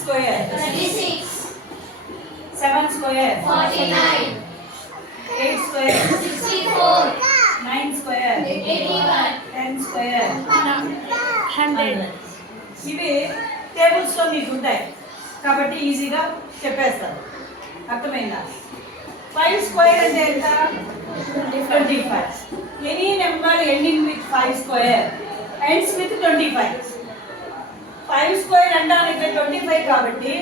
square 36, 7 square 49, 8 square 64, 9 square 81, 10 square 100. ఇవి టేబుల్స్లో మీకు ఉంటాయి కాబట్టి ఈజీగా చెప్పేస్తారు. అర్థమైందా? 5 స్క్వేర్ అంటే ఎంత? 25. Any number ending with 5 square ends with 25. 5 square అంటే 25 కాబట్టి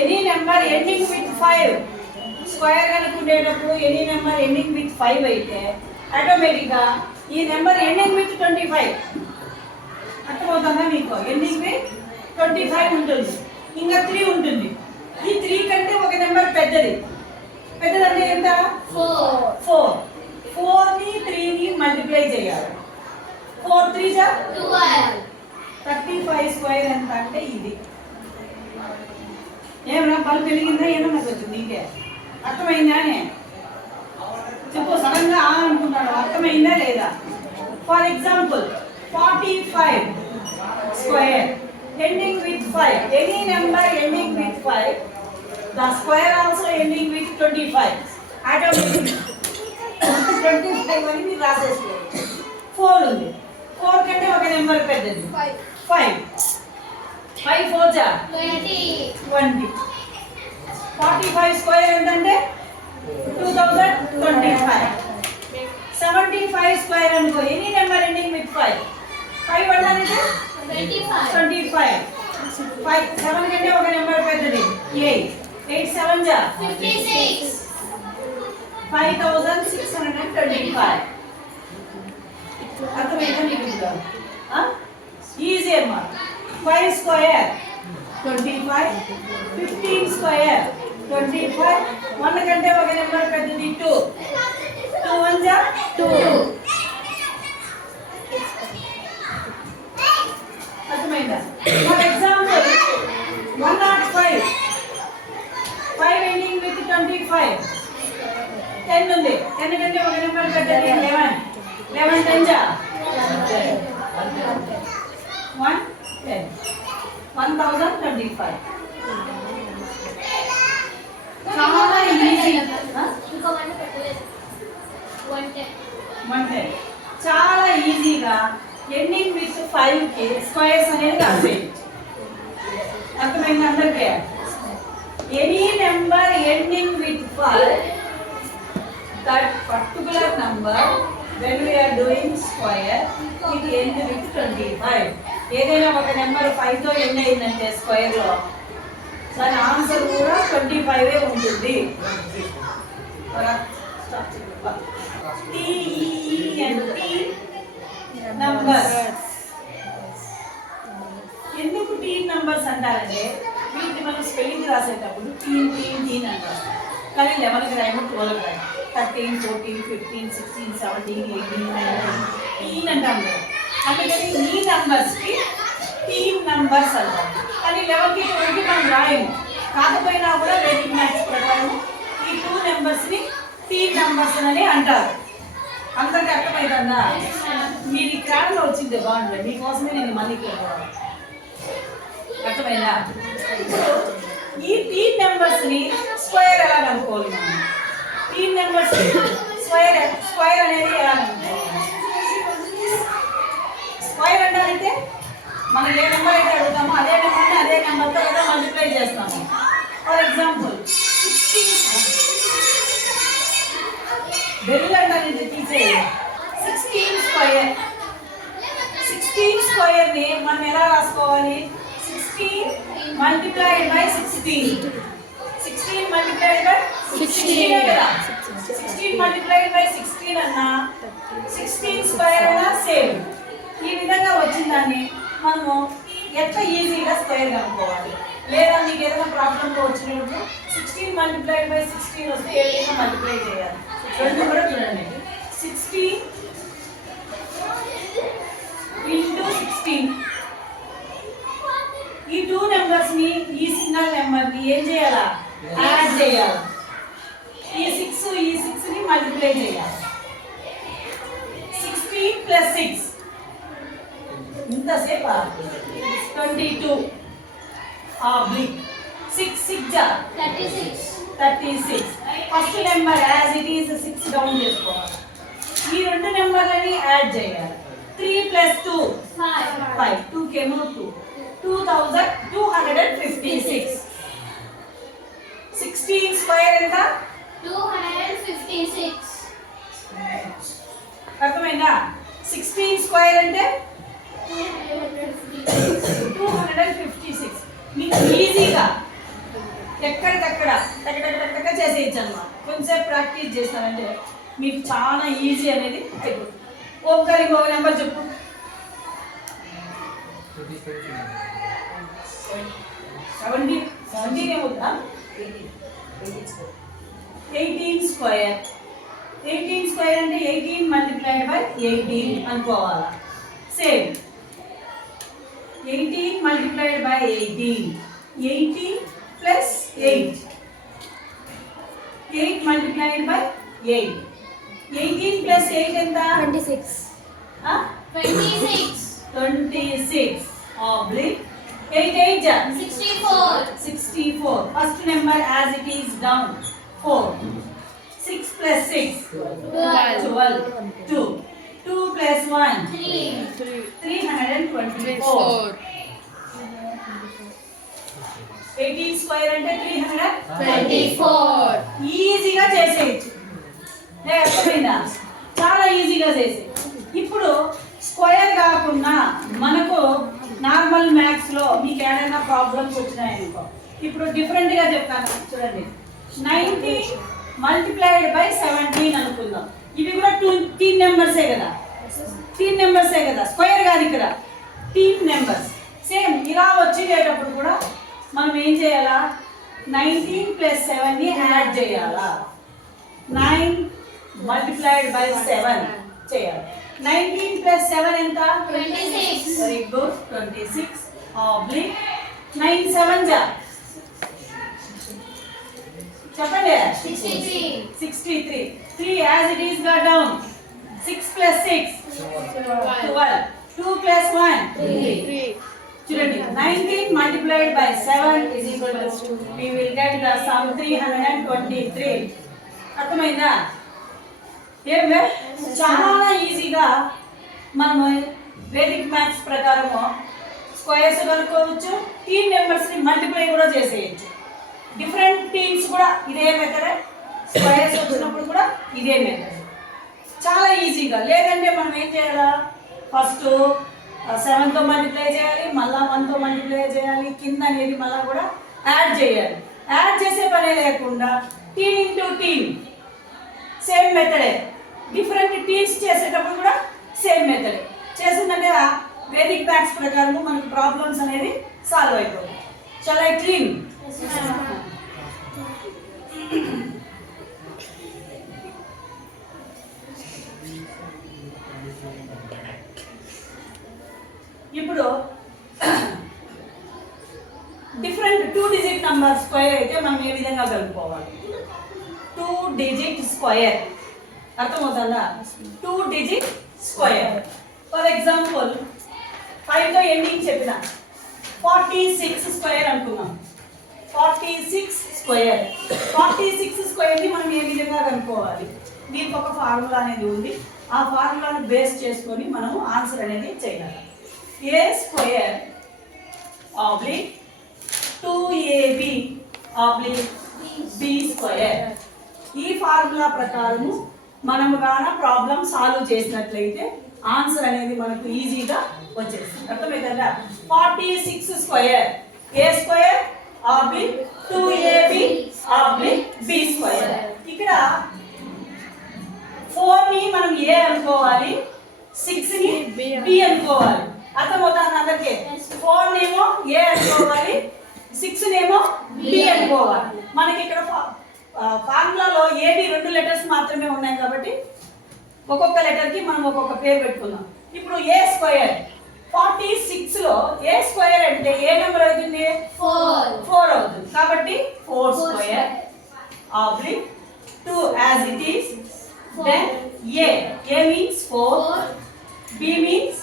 any number ending with 5 square కనుక్కుండేటప్పుడు ఎనీ నెంబర్ ఎండింగ్ విత్ 5 అయితే ఆటోమేటిక్గా ఈ నెంబర్ ఎండింగ్ విత్ 25. అర్థమవుతుందా మీకు? ఎండింగ్ విత్ 25 ఉంటుంది. ఇంకా 3 ఉంటుంది. ఈ 3 కంటే ఒక నెంబర్ పెద్దది. పెద్దదంటే ఎంత? 4. 4ని 3ని మల్టిప్లై చేయాలి. 4 3 జా 12, 35 స్క్వేర్ ఎంత అంటే ఇది. ఏమన్నా బల్బ్ వెలిగిందా? ఏమన్నా వచ్చింది నీకే? అర్థమైందానే? చెప్పు. సడన్గా అనుకుంటాడు. అర్థమైందా లేదా? For example 45 square ending with 5. Any number ending with 5, the square also ending with 25. Automatically 25 అని మీరు రాసేసుకోండి. 4 ఉంది. 4 కంటే ఒక నెంబర్ పెద్దది. 5. 5 4 జా 20, 20. 45 స్క్వేర్ ఎంతంటే 2025. 75 స్క్వేర్ అనుకో. Any number ending with 5. 5 అంటే 25, 25. 5 7 కంటే ఒక నెంబర్ పెద్దది. 8. 8 7 జా 56, 5625. అర్థమైందా మీకు? ఈజీ అమ్మా. 5 స్క్వేర్ 25. 15 స్క్వేర్ 25. 1 కంటే ఒక నెంబర్ పెద్దది. 2. 2 1 జా 2. అర్థమైందా? For example 105. 5 ending with 25. 10 ఉంది. 10 కంటే ఒక నెంబర్ పెద్దది. 11. 11 10 జా 110. 1025. చాలా ఈజీ. ఇంకో 1 పెట్టలేదు. 110, 110. చాలా ఈజీగా ఎండింగ్ విత్ 5 కి స్క్వేర్స్ అనేది రాసేయచ్చు. అర్థమైంది అందరికీ? Any number ending with 5, that particular number when we are doing square it end with 25. ఏదైనా ఒక నెంబర్ 5 తో ఎండ్ అయిందంటే స్క్వేర్ లో దాని ఆన్సర్ కూడా 25 ఉంటుంది. నంబర్స్. ఎందుకు టీన్ నంబర్స్ అంటారంటే వీటిని మనం స్పెల్లింగ్ రాసేటప్పుడు టీన్ టీన్ టీన్ అంటారు. కానీ 11కి రాయము, 12కి రాయము. 13 14 15 16 17 18 19 టీన్ అంటాం కదా. అందుకని ఈ నంబర్స్కి టీన్ నంబర్స్ అంటాం. కానీ 11కి 12కి మనం రాయము. కాకపోయినా కూడా వేదిక్ మ్యాథ్స్ ప్రకారం ఈ 2 నెంబర్స్ని టీన్ నంబర్స్ అని అంటారు. అందరికి అర్థమైందా? మీరు క్రాడ్లో వచ్చింది బాగుంటుంది. మీకోసమే నేను మళ్ళీ అర్థమైందా? ఈ టీన్ నెంబర్స్ని స్క్వేర్ ఎలా అనుకోవాలి? మనం టీన్ నెంబర్స్ స్క్వేర్ అనేది ఎలా అనుకోవాలి? స్క్వేర్ అంటే మనం ఏ నెంబర్ అయితే అడుగుతామో అదే నెంబర్ని అదే నెంబర్తో ఏదో మల్టిప్లై చేస్తాము. ఫర్ ఎగ్జాంపుల్ 16 తీసేయాలి. 16 స్క్వేర్. 16 స్క్వేర్ని మనం ఎలా రాసుకోవాలి? 16 మల్టిప్లైడ్ బై 16. 16 మల్టిప్లైడ్ బై 16 కదా. 16 మల్టిప్లైడ్ బై 16 అన్నా 16 స్క్వేర్ అన్నా సేమ్. ఈ విధంగా వచ్చిందాన్ని మనము ఎంత ఈజీగా స్క్వేర్ కనుక్కోవాలి. లేదా మీకు ఏదైనా ప్రాబ్లంతో వచ్చినప్పుడు 16 మల్టిప్లైడ్ బై 16 వస్తే ఏ విధంగా మల్టిప్లై చేయాలి? రెండు కూడా చూడండి. 16 into 16. ఈ 2 నెంబర్స్ని ఈ సింగల్ నెంబర్ని ఏం చేయాలా? యాడ్ చేయాలి. ఈ 6ని మల్టిప్లై చేయాలి. 16 + 6 ఇంతసేపు 22. ఆబ్లిక్ 6 6 జా 36. 36. First number as it is 6 down చేసుకోవాలి. ఈ రెండు నెంబర్లని యాడ్ చేయాలి. 3 + 2 5. 5. 2 కేమో 2. 2256. 16 స్క్వేర్ ఎంత? 256. అర్థమైందా? 16 స్క్వేర్ అంటే 256. 256. మీకు ఈజీగా ఎక్కడికక్కడ టక చేసేయచ్చు అన్నమాట. కొంచెం ప్రాక్టీస్ చేస్తానంటే మీకు చాలా ఈజీ అనేది అయిపోతుంది. ఒకసారి ఇంకొక నెంబర్ చెప్పు. 17 ఏమవుతుందా? 18 స్క్వేర్. 18 స్క్వేర్ అంటే 18 × 18 అనుకోవాలా. సేమ్ 18 × 18. 18 + 8. 8 × 8. 18 + 8 ఎంత? 26. 26. 26. Oblique 8 8 ja 64. 64. First number as it is down 4. 6 + 6 12. 2. 2 + 1 3. 324. 18 square అంటే 324. ఈజీగా చేసేయచ్చు. అర్థమైందా? చాలా ఈజీగా చేసే. ఇప్పుడు స్క్వేర్ కాకుండా మనకు నార్మల్ మ్యాథ్స్ లో మీకు ఏదైనా ప్రాబ్లమ్స్ వచ్చినాయనుకో, ఇప్పుడు డిఫరెంట్ గా చెప్తాను చూడండి. 19 × 17 అనుకుందాం. ఇవి కూడా 2 నెంబర్సే కదా, 3 నెంబర్సే కదా, స్క్వేర్ కాదు ఇక్కడ, 3 నెంబర్స్. సేమ్ ఇలా వచ్చేటప్పుడు కూడా మనం ఏం చేయాలా? 19 + 7 ని యాడ్ చేయాలా. 9 × 7 చేయాలి. 19 + 7 ఎంత? 26. Very good. 26. ఆబ్లిక్ 9 7 జా చెప్పండి. 63. 63. 3 యాజ్ ఇట్ ఈస్ గా డౌన్. 6 + 6 12. 2 + 1 3. చూడండి, 19 × 7 is equal to we will get the sum 323. అర్థమైందా? ఏమే చాలా ఈజీగా మనము వేదిక్ మ్యాథ్స్ ప్రకారము స్క్వేర్స్ కనుక్కోవచ్చు, టీమ్ నెంబర్స్ని మల్టిప్లై కూడా చేసేయచ్చు. డిఫరెంట్ టీమ్స్ కూడా ఇదే మెథడ్, స్క్వేర్స్ వచ్చినప్పుడు కూడా ఇదే మెథడ్. చాలా ఈజీగా. లేదంటే మనం ఏం చేయాలా? ఫస్ట్ 7తో మల్టిప్లై చేయాలి, మళ్ళీ 1తో మల్టిప్లై చేయాలి, కింద అనేది మళ్ళీ కూడా యాడ్ చేయాలి. యాడ్ చేసే పనే లేకుండా టీమ్ ఇంటూ టీమ్ సేమ్ మెథడే. డిఫరెంట్ టీమ్స్ చేసేటప్పుడు కూడా సేమ్ మెథడ్ చేసిందంటే వేదిక్ మ్యాథ్స్ ప్రకారం మనకు ప్రాబ్లమ్స్ అనేది సాల్వ్ అయిపోతుంది. Shall I clean? ఇప్పుడు డిఫరెంట్ 2 డిజిట్ నంబర్ స్క్వేర్ అయితే మనం ఏ విధంగా కలుపుకోవాలి? 2 డిజిట్ స్క్వేర్. అర్థమవుతుందా? 2 డిజిట్ స్క్వేర్. ఫర్ ఎగ్జాంపుల్ 5తో ఎండింగ్ చెప్పిన 46 స్క్వేర్ అనుకున్నాం. 46 స్క్వేర్. 46 స్క్వేర్ని మనం ఏ విధంగా కనుక్కోవాలి? దీనికి ఒక ఫార్ములా అనేది ఉంది. ఆ ఫార్ములాను బేస్ చేసుకొని మనము ఆన్సర్ అనేది చేయాలి. a square oblique 2ab oblique b square. ఈ ఫార్ములా ప్రకారము మనము గాన ప్రాబ్లం సాల్వ్ చేసినట్లయితే ఆన్సర్ అనేది మనకు ఈజీగా వచ్చేస్తుంది. అర్థమైందా? 46 square a square oblique 2ab oblique b square. ఇక్కడ 4ని మనం a అనుకోవాలి, 6ని b అనుకోవాలి. అర్థమవుతుంది అందరికీ? 4నేమో a అనుకోవాలి, 6నేమో b అనుకోవాలి. మనకి ఇక్కడ ఫార్ములాలో AB 2 లెటర్స్ మాత్రమే ఉన్నాయి కాబట్టి ఒక్కొక్క లెటర్కి మనం ఒక్కొక్క పేరు పెట్టుకుందాం. ఇప్పుడు a స్క్వేర్ 46లో a స్క్వేర్ అంటే ఏ నెంబర్ అవుతుంది? 4 అవుతుంది. కాబట్టి 4 square oblique 2 as it is. Then a means 4, b means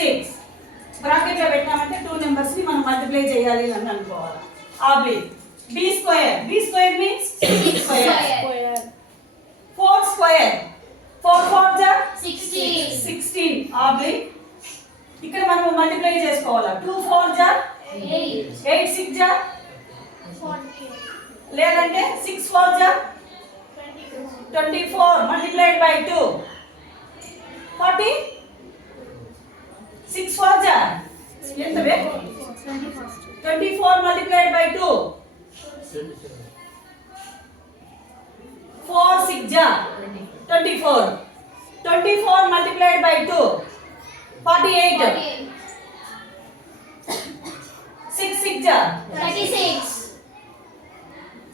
6. బ్రాకెట్లో పెట్టామంటే 2 నెంబర్స్ని మనం మల్టిప్లై చేయాలి అని అనుకోవాలి. Oblique B square means 6 square. 4 square 4 4 జా 16 ఆబ్లిక్. ఇక్కడ మనం మల్టిప్లై చేసుకోవాలా. 2 4 జా 8 6 జా లేదంటే 6 4 జా 24 multiplied by 2 40 6 4 జా ఎంత బే 24 multiplied by 2 4 6 జా 24 multiplied by 2 48 6 6 జా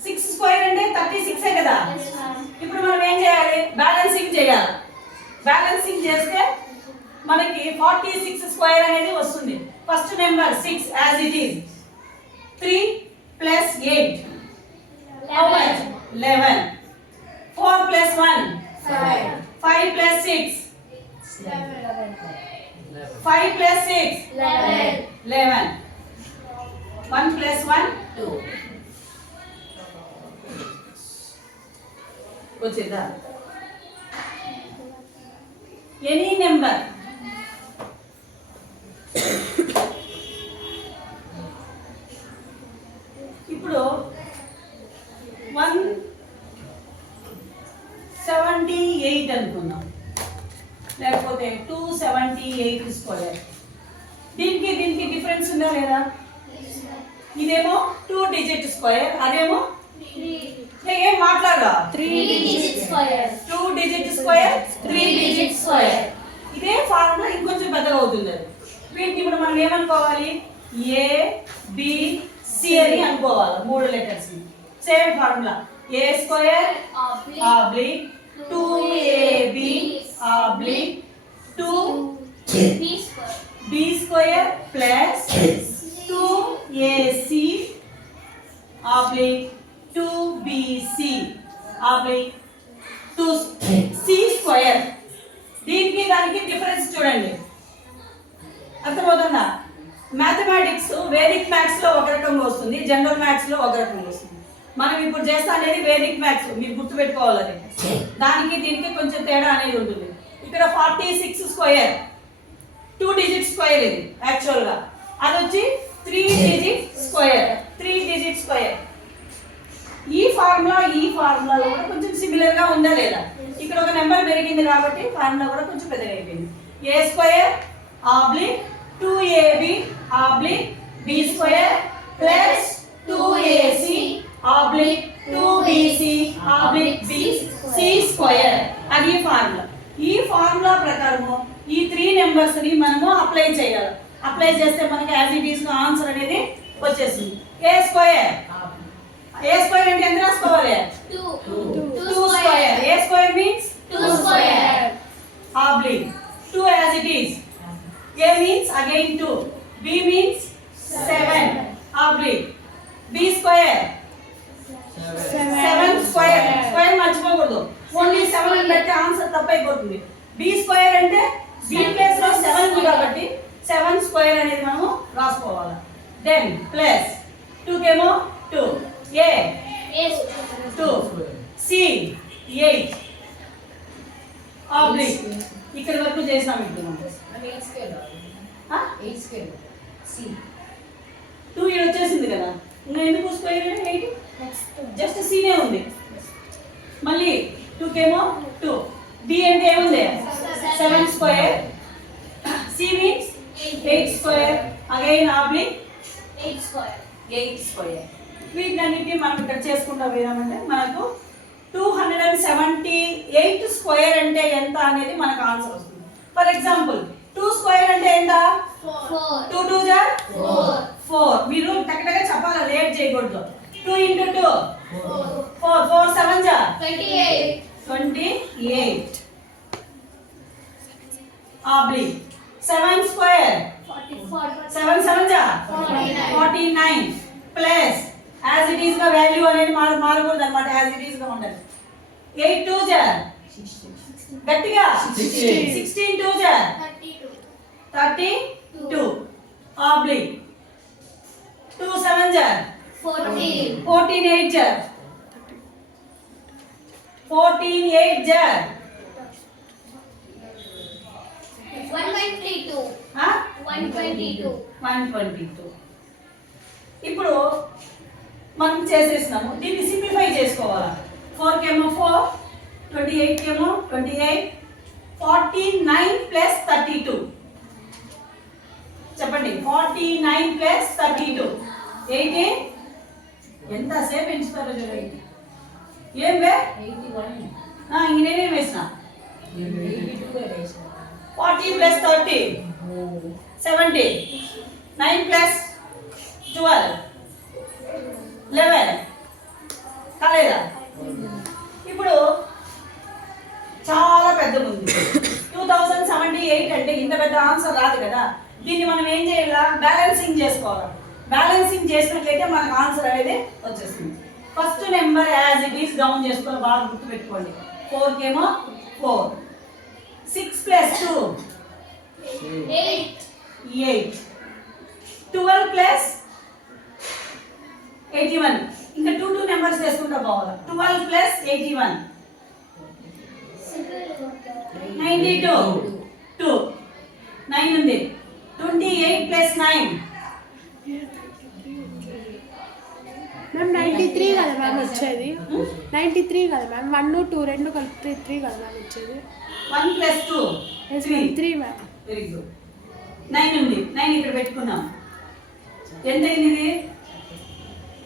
6 స్క్వేర్ అంటే 36 కదా. ఇప్పుడు మనం ఏం చేయాలి, బ్యాలెన్సింగ్ చేయాలి. బ్యాలెన్సింగ్ చేస్తే మనకి 46 స్క్వేర్ అనేది వస్తుంది. First number 6 as it is. 3 plus 8 how much 11. 4 plus 1 5 plus 6 5 plus 6 11. 1 plus 1 2 వచ్చిందా. ఎనీ నెంబర్ ఇప్పుడు 178 అనుకుందాం, లేకపోతే 278 స్క్వేర్. దీనికి డిఫరెన్స్ ఉందా లేదా? ఇదేమో 2 డిజిట్ స్క్వేర్, అదేమో ఏం మాట్లాడరా 3 digit square. 2 digit square 3 digit square. ఇదే ఫార్ములా ఇంకొంచెం పెద్దగా అవుతుంది. అది వీటిని ఇప్పుడు మనం ఏమనుకోవాలి, ఏ బి సి అని అనుకోవాలి, 3 letters. Same formula A square oblique 2ab oblique 2b square plus 2ac oblique 2bc oblique 2c square. దీనికి దానికి డిఫరెన్స్ చూడండి, అర్థమవుతుందా? మ్యాథమెటిక్స్ వేదిక్ మ్యాథ్స్ లో ఒక రకంగా వస్తుంది, జనరల్ మ్యాథ్స్ లో ఒక రకంగా వస్తుంది. మనం ఇప్పుడు చేస్తా అనేది వేదిక్ మ్యాథ్స్, మీరు గుర్తుపెట్టుకోవాలి. అది దానికి దీనికి కొంచెం తేడా అనేది ఉంటుంది. ఇక్కడ 46 స్క్వేర్ 2 డిజిట్ స్క్వేర్, ఇది యాక్చువల్ గా అది వచ్చి 3 డిజిట్ స్క్వేర్ 3 డిజిట్ స్క్వేర్. ఈ ఫార్ములాలో కూడా కొంచెం సిమిలర్ గా ఉందా లేదా? ఇక్కడ ఒక నెంబర్ పెరిగింది కాబట్టి ఫార్ములా కూడా కొంచెం పెద్దగా అయిపోయింది. A square oblique 2ab oblique b square plus 2ac oblique 2bc oblique bc square. అది ఫార్ములా. ఈ ఫార్ములా ప్రకారము ఈ 3 నెంబర్స్ ని మనము అప్లై చేయాలి. అప్లై చేస్తే మనకి యాజ్ ఇట్ ఈస్ ఆన్సర్ అనేది వచ్చేసింది. ఏ స్క్వేర్ అంటే ఎంత రాసుకోవాలి? 2 square. A square means 2 square. Oblique 2 as it is. A means again 2. B means 7 oblique. B square 7 square. Square మర్చిపోకూడదు. ఓన్లీ 7 అని పెడితే ఆన్సర్ తప్పైపోతుంది. B square అంటే B ప్లేస్ లో 7 ఉంది కాబట్టి 7 స్క్వేర్ అనేది మనము రాసుకోవాలి. దెన్ ప్లస్ 2 కేమో 2 A 2 C 8 ఆబ్లిక్. ఇక్కడ వరకు చేసాం. ఇప్పుడు మనం 8 స్క్వేర్ C 2 ఇక్కడ వచ్చేసింది కదా, ఇంకా ఎందుకు స్క్వేర్ 8? జస్ట్ C నే ఉంది. మళ్ళీ 2 కేమో 2 B అంటే ఏముంది 7 square. C means 8 square again oblique 8 square. 8 square. వీటన్నిటిని మనం ఇక్కడ చేసుకుంటా పోయామంటే మనకు 278 స్క్వేర్ అంటే ఎంత అనేది మనకు ఆన్సర్ వస్తుంది. ఫర్ ఎగ్జాంపుల్ 2 స్క్వేర్ అంటే ఎంత? 4. 2 2 జా 4. మీరు టకటగా చెప్పాలి, లేట్ చేయకూడదు. 2 into 2 4 4 7 జా 28 ఆబ్లిక్ 7 స్క్వేర్ 7 7 జా 49 ప్లస్ యాజ్ ఇట్ ఈస్ గా వాల్యూ అనేది మారకూడదు అన్నమాట, యాజ్ ఇట్ ఈస్ గా ఉండాలి. 8 2 జా గట్టిగా 16 2 జా 32 ఆబ్లిక్ 14 8 jar. 14 8 jar. 122. Huh? 122. 122. ఇప్పుడు మనం చేసేసినాము. దీన్ని సింప్లిఫై చేసుకోవాలా. 4 కేమో 4, 28 కేమో 28, 49 ప్లస్ 32. చెప్పండి 49 ప్లస్ 32 18. ఎంతసేపు పెంచుతారో చూడండి. ఏం వే 81. ఇంక నేనేం వేసిన 82 వేసిన. 40 ప్లస్ 30 70. 9 ప్లస్ 12 11. కాలేదా? ఇప్పుడు చాలా పెద్దగా ఉంది. 2078 అంటే ఇంత పెద్ద ఆన్సర్ రాదు కదా. దీన్ని మనం ఏం చేయాలా? బ్యాలెన్సింగ్ చేసుకోవాలి. బ్యాలెన్సింగ్ చేసినట్లయితే మనకు ఆన్సర్ అనేది వచ్చేస్తుంది. First number as it is down చేసుకొని బాగా గుర్తుపెట్టుకోండి. 4 కేమో 4, 6 ప్లస్ 2 8. 8, 12 ప్లస్ 81. ఇంకా 2 నెంబర్స్ వేసుకుంటా పోవాలి. 12 ప్లస్ 81 92. 2 9 ఉంది. 28 ప్లస్ 9 మ్యామ్ 93 కదా మ్యామ్ వచ్చేది. 93 కదా మ్యామ్. 1 2 రెండు కలిపితే 3 కదా మ్యామ్ వచ్చేది. 1 ప్లస్ 2 3 మ్యామ్. Very good. 9 ఉంది. 9 ఇక్కడ పెట్టుకున్నాం. ఎంత అయింది ఇది?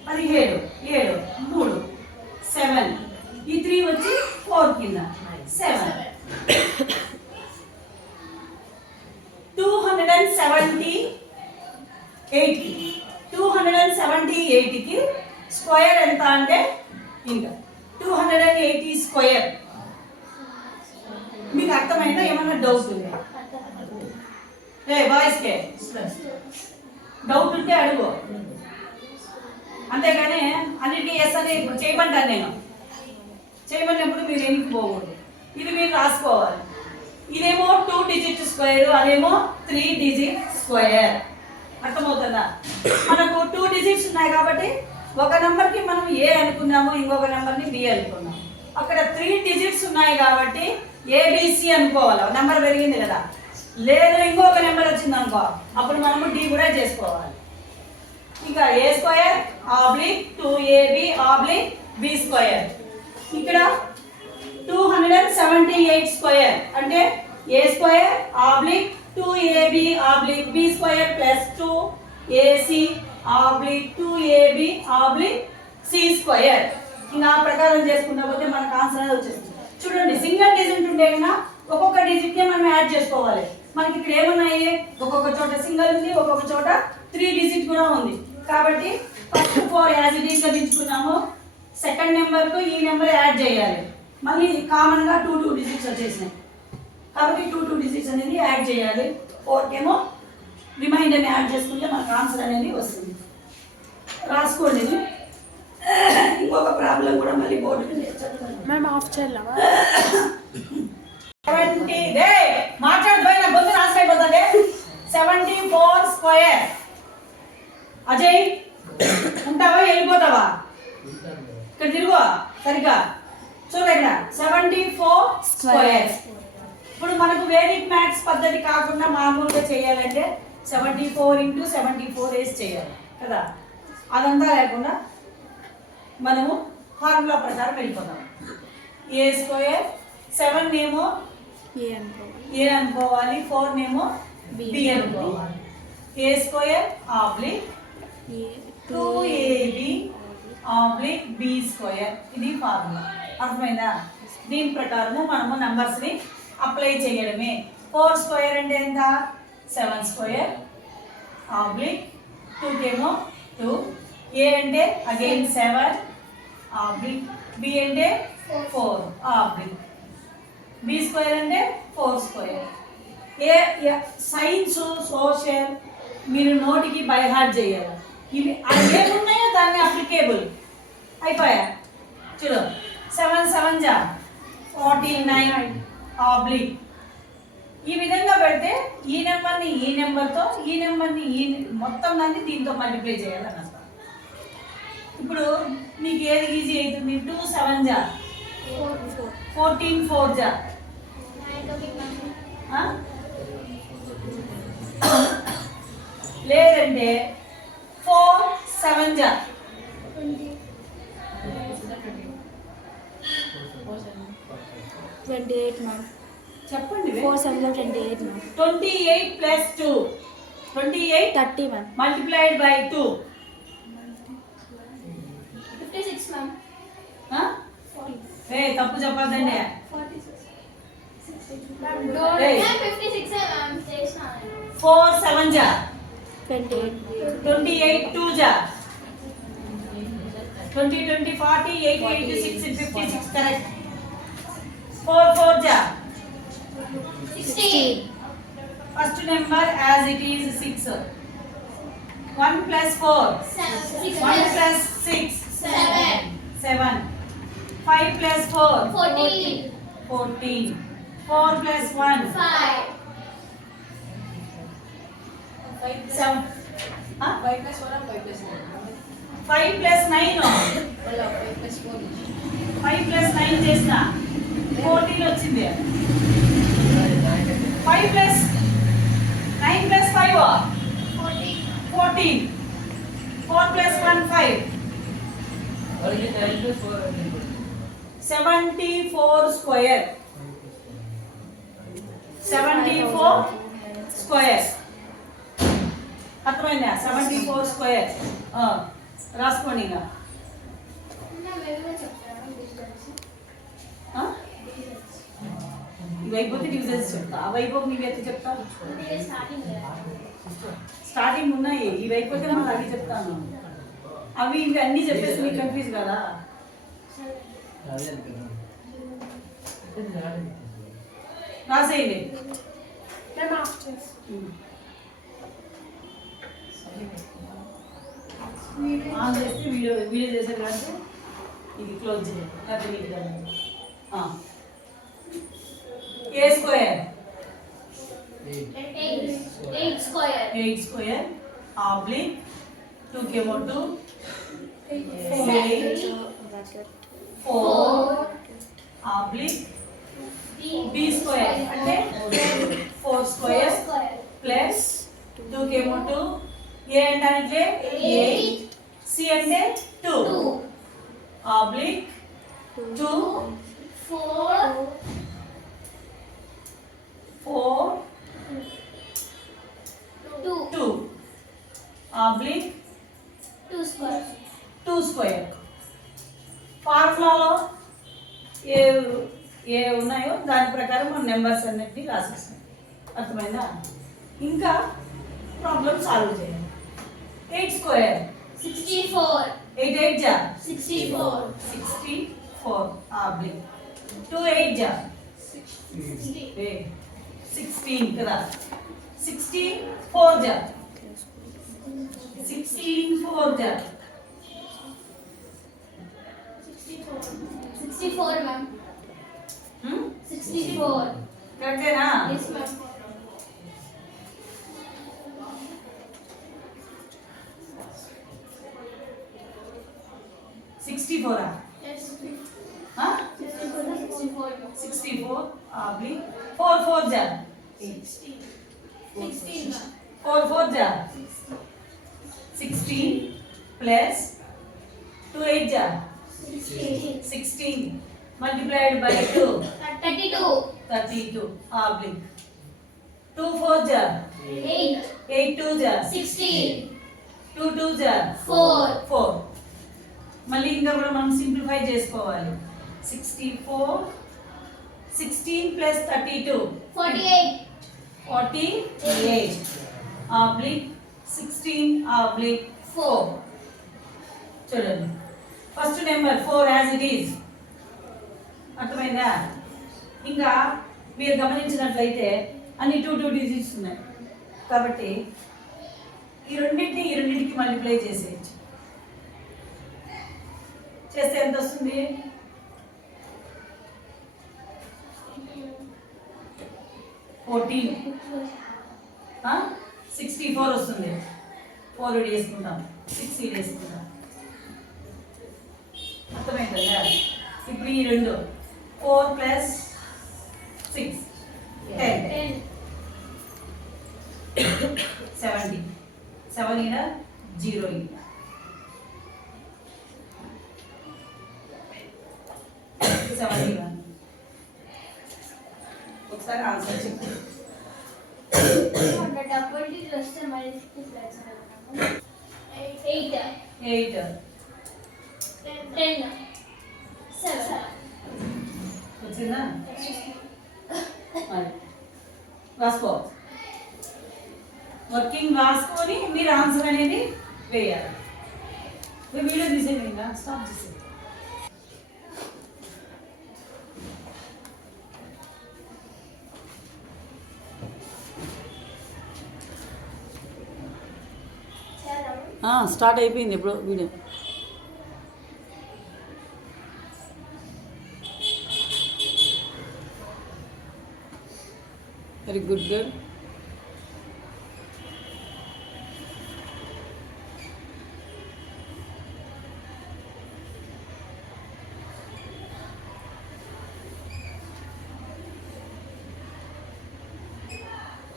17 7 3 7. ఈ 3 వచ్చి 4 కింద 7. 278 కి స్క్వేర్ ఎంత అంటే ఇంకా 280 స్క్వేర్. మీకు అర్థమైందా? ఏమన్నా డౌట్ ఉందా? బాయ్స్ కే డౌట్ ఉంటే అడుగు. అంతేగాని అన్నిటికీ ఎస్ అని చేయమంటాను నేను. చేయమన్నప్పుడు మీరు ఏమిటి పోకూడదు. ఇది మీరు రాసుకోవాలి. ఇదేమో 2 డిజిట్ స్క్వేర్, అదేమో 3 డిజిట్ స్క్వేర్. అర్థమవుతుందా? మనకు 2 డిజిట్స్ ఉన్నాయి కాబట్టి ఒక నెంబర్కి మనం ఏ అనుకున్నాము, ఇంకొక నెంబర్ని బి అనుకున్నాము. అక్కడ 3 డిజిట్స్ ఉన్నాయి కాబట్టి ఏబిసి అనుకోవాలి. నెంబర్ పెరిగింది కదా. లేదు ఇంకొక నెంబర్ వచ్చింది అనుకో, అప్పుడు మనము డి కూడా చేసుకోవాలి. ఇంకా A square oblique 2ab oblique B square. ఇక్కడ 278 స్క్వేర్ అంటే A square oblique 2ab oblique B square plus 2ac oblique 2ab oblique C square. ఇంకా ఆ ప్రకారం చేసుకుంటా పోతే మనకు ఆన్సర్ అనేది వచ్చేస్తుంది. చూడండి, సింగిల్ డిజిట్ ఉంటే కన్నా ఒక్కొక్క డిజిట్నే మనం యాడ్ చేసుకోవాలి. మనకి ఇక్కడ ఏమున్నాయి? ఒక్కొక్క చోట సింగిల్ ఉంది, ఒక్కొక్క చోట 3 డిజిట్ కూడా ఉంది. కాబట్టి ఫస్ట్ 4 యాజ్ ఇట్ ఈస్ గా తీసుకున్నాము. సెకండ్ నెంబర్ కు ఈ నెంబర్ యాడ్ చేయాలి. మళ్ళీ కామన్ గా 2 డిజిట్స్ వచ్చేసినాయి కాబట్టి 2 డిజిట్స్ అనేది యాడ్ చేయాలి. 4 కేమో రిమైండర్ యాడ్ చేసుకుంటే మనకు ఆన్సర్ అనేది వస్తుంది. రాసుకోండి. ఇంకొక ప్రాబ్లం కూడా మళ్ళీ బోర్డు మీద చదువుతాను. మ్యామ్ ఆఫ్ చేయాలా? 70 డే మాట్లాడిపోయిన గొంతు రాసిపోతుంది. 74 స్క్వేర్. అజయ్ ఉంటావా వెళ్ళిపోతావా? ఇక్కడ తిరుగు సరిగ్గా చూడండి. 74 స్క్వేర్. ఇప్పుడు మనకు వేదిక్ మ్యాథ్స్ పద్ధతి కాకుండా మామూలుగా చేయాలంటే 74 × 74 వేసి చేయాలి కదా. అదంతా లేకుండా మనము ఫార్ములా ప్రకారం వెళ్ళిపోతాం. ఏ స్క్వేర్ 7 నేమో ఏ అనుకోవాలి, 4 నేమో బి అనుకోవాలి. A square oblique 2ab oblique B square. ఇది ఫార్ములా. అర్థమైందా? దీని ప్రకారము మనము నంబర్స్ ని అప్లై చేయడమే. 4 స్క్వేర్ అంటే ఎంత? 7 స్క్వేర్ ఆబ్లిక్ 2 కేమో 2. ఏ అంటే అగైన్ 7 ఆబ్లిక్ బి అంటే 4 ఆబ్లిక్ బి స్క్వేర్ అంటే 4 స్క్వేర్. ఏ సైన్స్ సోషల్ మీరు నోటికి బై హార్ట్ చేయాలి. ఇవి ఏమున్నాయో దాన్ని అప్లికేబుల్ అయిపోయా. చూడు 7 7 జా 49 ఆబ్లిక్. ఈ విధంగా పెడితే ఈ నెంబర్ని ఈ నెంబర్తో, ఈ నెంబర్ని ఈ మొత్తం దాన్ని దీంతో మల్టిప్లై చేయాలని అర్థం. ఇప్పుడు నీకు ఏది ఈజీ అవుతుంది? 2 7 జా 14 4 జా లేదంటే 4 7 జా 28 ma'am. చెప్పండి 4 7 28 ma'am. 28 plus 2 28 30 ma'am. multiplied by 2 56 ma'am. ఏ తప్పు చెప్పద్దండి. Hey. 56 ma'am. 4 7 జా 28. 28 2 జా 20 20 40 80 86 56 correct. 4 4 ja 16. first number as it is 6. 1 plus 4 1 plus 6 7 5 plus 4 14 4 plus 1 7 5 plus 1 or 5 plus 1? 5 plus 9 Well, 5 plus 4 is. 5 plus 9 చేసిన 14 వచ్చింది. 5 plus 9 plus 5 14 4 plus 1 5 74 square 74 square అర్థమైందా? 74 square రాసుకోండి. ఇంకా ఇవి అయిపోతే డివిజన్స్ చెప్తా. అవి అయిపోతే నీవు ఎత్తి చెప్తా. స్టార్టింగ్ ఉన్నాయి, ఇవి అయిపోతే మళ్ళీ అవి చెప్తాను. అవి ఇవి అన్నీ చెప్పేసి నీకు కన్ఫ్యూజ్ కదా. రాసేయండి. ఆన్ చేస్తే వీడియో చేసే కాబట్టి ఇది క్లోజ్ చేయాలి. ఏ స్క్వేర్ 8 square. 8 స్క్వేర్ ఆబ్లిక్ 2 కేమో 2 4 ఆబ్లిక్ బి స్క్వేర్ అంటే 4 స్క్వేర్ ప్లస్ 2 కేమో 2 ఏ అంటే 8 సి అంటే 2 ఆబ్లిక్ 2 4 2 ఆబ్లిక్ 2 square. 2 స్క్వేర్. ఫార్ములాలో ఏ ఉన్నాయో దాని ప్రకారం మనం నెంబర్స్ అన్నిటినీ రాసేస్తాం. అర్థమైందా? ఇంకా ప్రాబ్లం సాల్వ్ చేయాలి. 8 స్క్వేర్ 64. 8 8 జా 64. 64 ఆబ్లిక్ 2 8 జా 16 కదా. 16 4 జా 16 4 జా 64 ma'am. 64. కరెక్టేనా? Yes ma'am. Yes. 64 Yes. 64 oblique 4 4 जा 16 ma'am. 4 4 जा 16 plus 2 8 जा 16 multiplied by 2 32 oblique 2 4 जा 8 2 जा 2 2 जा 4 మళ్ళీ ఇంకా కూడా మనం సింప్లిఫై చేసుకోవాలి. 64 16 plus 32 48 oblique 16 oblique 4. చూడండి first number 4 as it is. అర్థమైందా? ఇంకా మీరు గమనించినట్లయితే అన్ని 2 2 డిజిట్స్ ఉన్నాయి కాబట్టి ఈ రెండింటికి మల్టిప్లై చేసేయచ్చు. చేస్తే ఎంత వస్తుంది? 14 64 వస్తుంది. 4 వేసుకుంటాం, 6 వేసుకుంటాం. అర్థమైందా? ఇప్పుడు ఈ రెండు 4 ప్లస్ 6 10 70 7 ఈడ 0 ఈడ 71 ఒకసారి ఆన్సర్ చెప్పు. The double digit plus the minus 8 8 10 7 వచ్చిందా? మరి రాసుకో. వర్కింగ్ రాసుకొని మీరు ఆన్సర్ అనేది వేయాలి. వీడియో తీసేయండి, ఇంకా స్టాప్ చేసేయండి. స్టార్ట్ అయిపోయింది ఇప్పుడు video. Very good girl.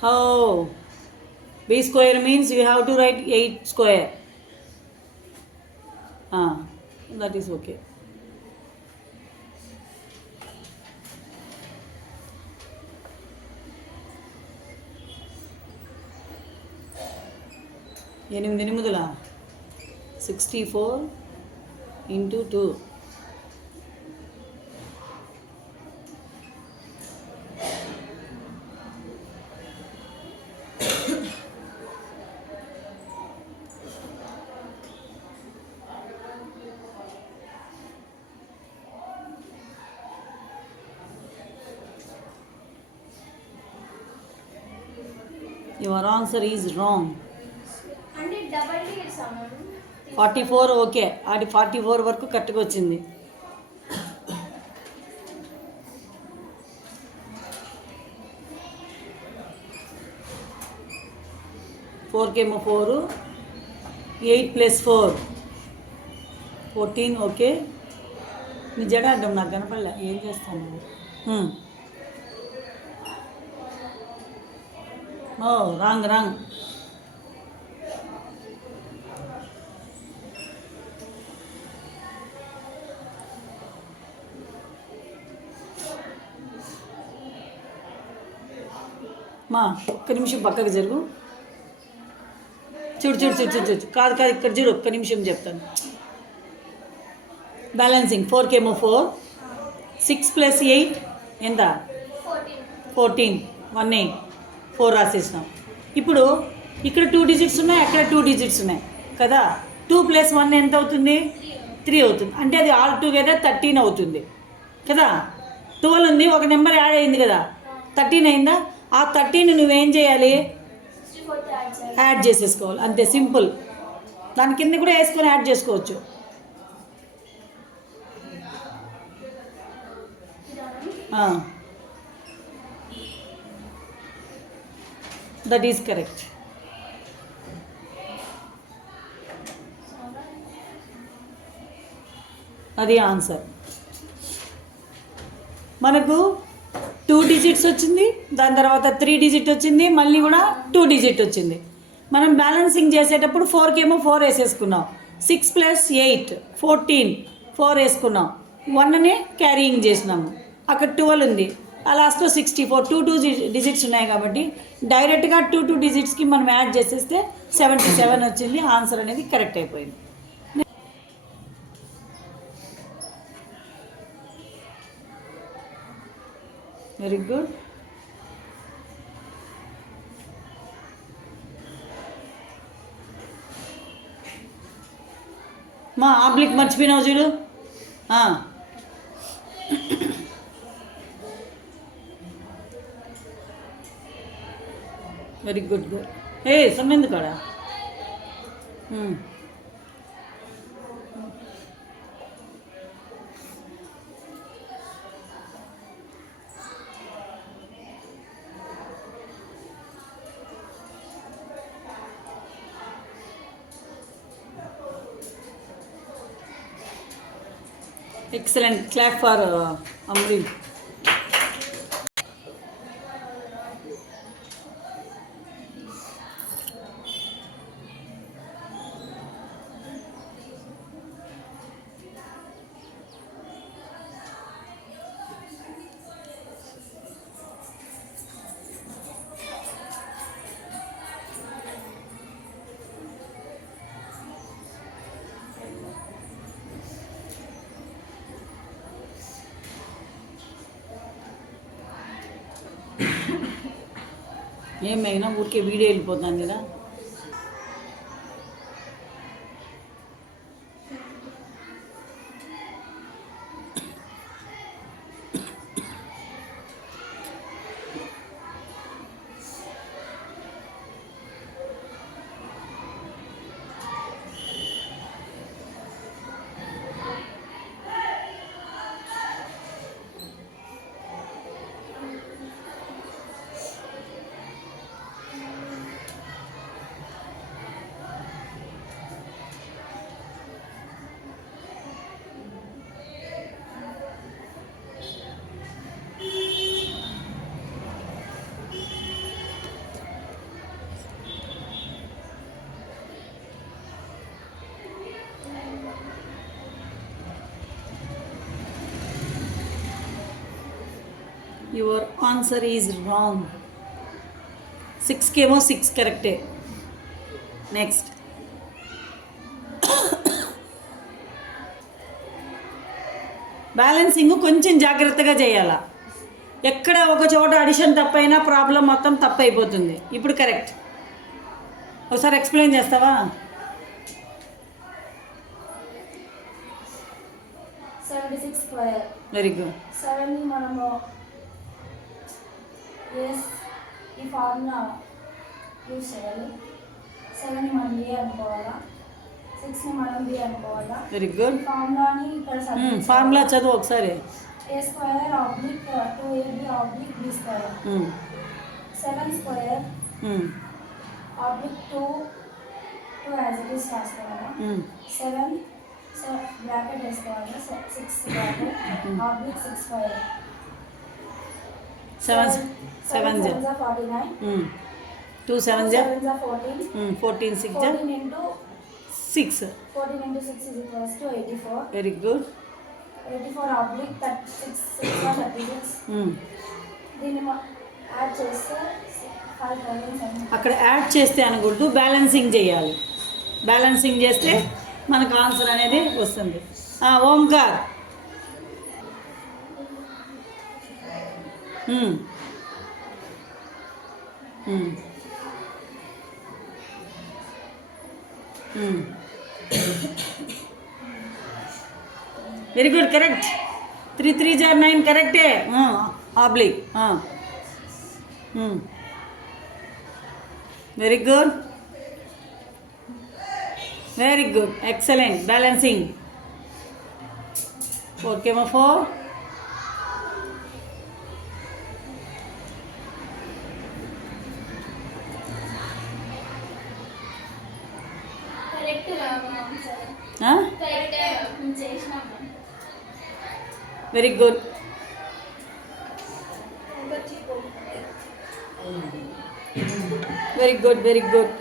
How? B square means you have to write 8 square. That is okay. ఎనిమిది ఎనిమిదిల 64 into 2. Your answer is wrong. అంటే డబల్ డిజిట్ సమానం 44 ఓకే. అది 44 వరకు కరెక్ట్గా వచ్చింది. ఫోర్కేమో 4 8 + 4 14 ఓకే. మీ జడ అడ్డం నాకు కనపడలే, ఏం చేస్తాను? Wrong wrong. మా ఒక్క నిమిషం పక్కకు జరుగు. చూడు చూడు చూడు చూడు చూడు. కాదు కాదు, ఇక్కడ చూడు, ఒక్క నిమిషం చెప్తాను. బ్యాలెన్సింగ్ 4కేమో 4 6 + 8 ఎంత? 14 18 4 రాసేసినాం. ఇప్పుడు ఇక్కడ 2 డిజిట్స్ ఉన్నాయి, అక్కడ 2 డిజిట్స్ ఉన్నాయి కదా. 2 + 1 ఎంత అవుతుంది? 3 అవుతుంది. అంటే అది ఆల్ టుగెదర్ 13 అవుతుంది కదా. 12 ఉంది, ఒక నెంబర్ యాడ్ అయింది కదా, 13 అయిందా? ఆ 13 నువ్వేం చేయాలి? యాడ్ చేసేసుకోవాలి, అంతే సింపుల్. దాని కింద కూడా వేసుకొని యాడ్ చేసుకోవచ్చు. That is correct. అది ఆన్సర్. మనకు 2 డిజిట్స్ వచ్చింది, దాని తర్వాత 3 డిజిట్ వచ్చింది, మళ్ళీ కూడా 2 డిజిట్ వచ్చింది. మనం బ్యాలెన్సింగ్ చేసేటప్పుడు 4కేమో 4 వేసేసుకున్నాం, 6 + 8 14 4 వేసుకున్నాం, 1నే క్యారీయింగ్ చేసినాము. అక్కడ 12 ఉంది, ఆ లాస్ట్లో 64 2 డిజిట్స్ ఉన్నాయి కాబట్టి డైరెక్ట్గా 2 డిజిట్స్కి మనం యాడ్ చేసేస్తే 77 వచ్చింది. ఆన్సర్ అనేది కరెక్ట్ అయిపోయింది. Very good. మా ఆబ్లిక్ మర్చిపోయినావు చూడు. Very good good. సమ్మెందు కాడా? Excellent clap for Amri. ఏమైనా ఊరికే వీడియో వెళ్ళిపోతాను కదా. Your answer is wrong. 6కేమో 6 కరెక్టే. నెక్స్ట్ బ్యాలెన్సింగ్ కొంచెం జాగ్రత్తగా చేయాలా. ఎక్కడ ఒక చోట అడిషన్ తప్పైనా ప్రాబ్లం మొత్తం తప్పు అయిపోతుంది. ఇప్పుడు కరెక్ట్. ఒకసారి ఎక్స్ప్లెయిన్ చేస్తావా? 76 స్క్వేర్. Very good. 7 ని మనము ఈ ఫార్ములా యూజ్ చేయాలి. 7 ని మనం ఏ అనుకోవాలా, 6 ని మనం బి అనుకోవాలా. Very good. ఫార్ములాని ఇక్కడ ఫార్ములా చదువు ఒకసారి. A square oblique 2ab oblique B square. 7 square oblique 2 as it is రాసుకోవాలా. 7 బ్రాకెట్ వేసుకోవాలి. 6 bracket oblique 6 square. 7 7 49. 2 7 14. 14 6 14 into 6. 14 into 6 is equals to 84. Very good. 84 oblique 36. దీన్ని యాడ్ చేస్తే 5,700. అక్కడ యాడ్ చేస్తే అనకూడదు, బ్యాలెన్సింగ్ చేయాలి. బ్యాలెన్సింగ్ చేస్తే మనకు ఆన్సర్ అనేది వస్తుంది. ఓంకార్. Very good, correct. 3 3 9 కరెక్టే. Oblique. Very good, very good, excellent. Balancing. 4కేమో 4. కరెక్ట్ రామా. కరెక్ట్ చేసినాము. Very good. Very good, very good,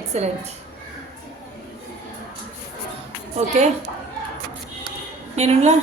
excellent. Okay, నేనులా